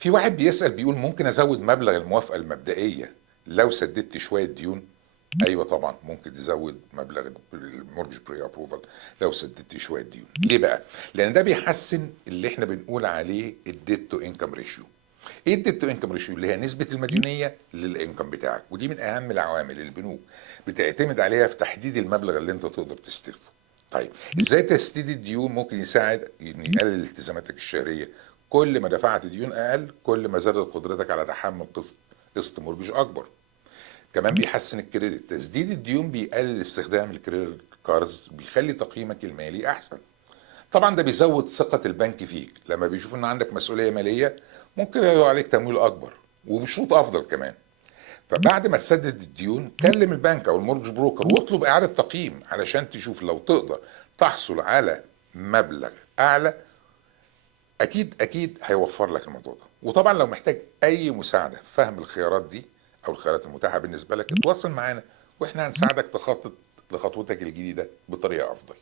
في واحد بيسأل بيقول ممكن ازود مبلغ الموافقة المبدئية لو سددت شوية ديون؟ ايوه طبعا ممكن تزود مبلغ المورجج بري ابروفال لو سددت شوية ديون. ليه بقى؟ لان ده بيحسن اللي احنا بنقول عليه الديت تو انكم ريشيو. ايه الديت تو انكم ريشيو؟ اللي هي نسبة المديونية للانكم بتاعك، ودي من اهم العوامل اللي البنوك بتعتمد عليها في تحديد المبلغ اللي انت تقدر تستلفه. طيب ازاي تسديد الديون ممكن يساعد ان يقلل التزاماتك الشهريه؟ كل ما دفعت ديون اقل كل ما زادت قدرتك على تحمل قسط مورجج اكبر. كمان بيحسن الكريدت، تسديد الديون بيقلل استخدام الكريدت كاردز، بيخلي تقييمك المالي احسن. طبعا ده بيزود ثقة البنك فيك، لما بيشوف ان عندك مسؤولية مالية ممكن يدوا عليك تمويل اكبر وبشروط افضل كمان. فبعد ما تسدد الديون كلم البنك او المورجج بروكر واطلب اعادة تقييم علشان تشوف لو تقدر تحصل على مبلغ اعلى. اكيد اكيد هيوفر لك الموضوع ده. وطبعا لو محتاج اي مساعدة في فهم الخيارات دي او الخيارات المتاحة بالنسبة لك اتواصل معانا واحنا هنساعدك تخطط لخطوتك الجديدة بطريقة افضل.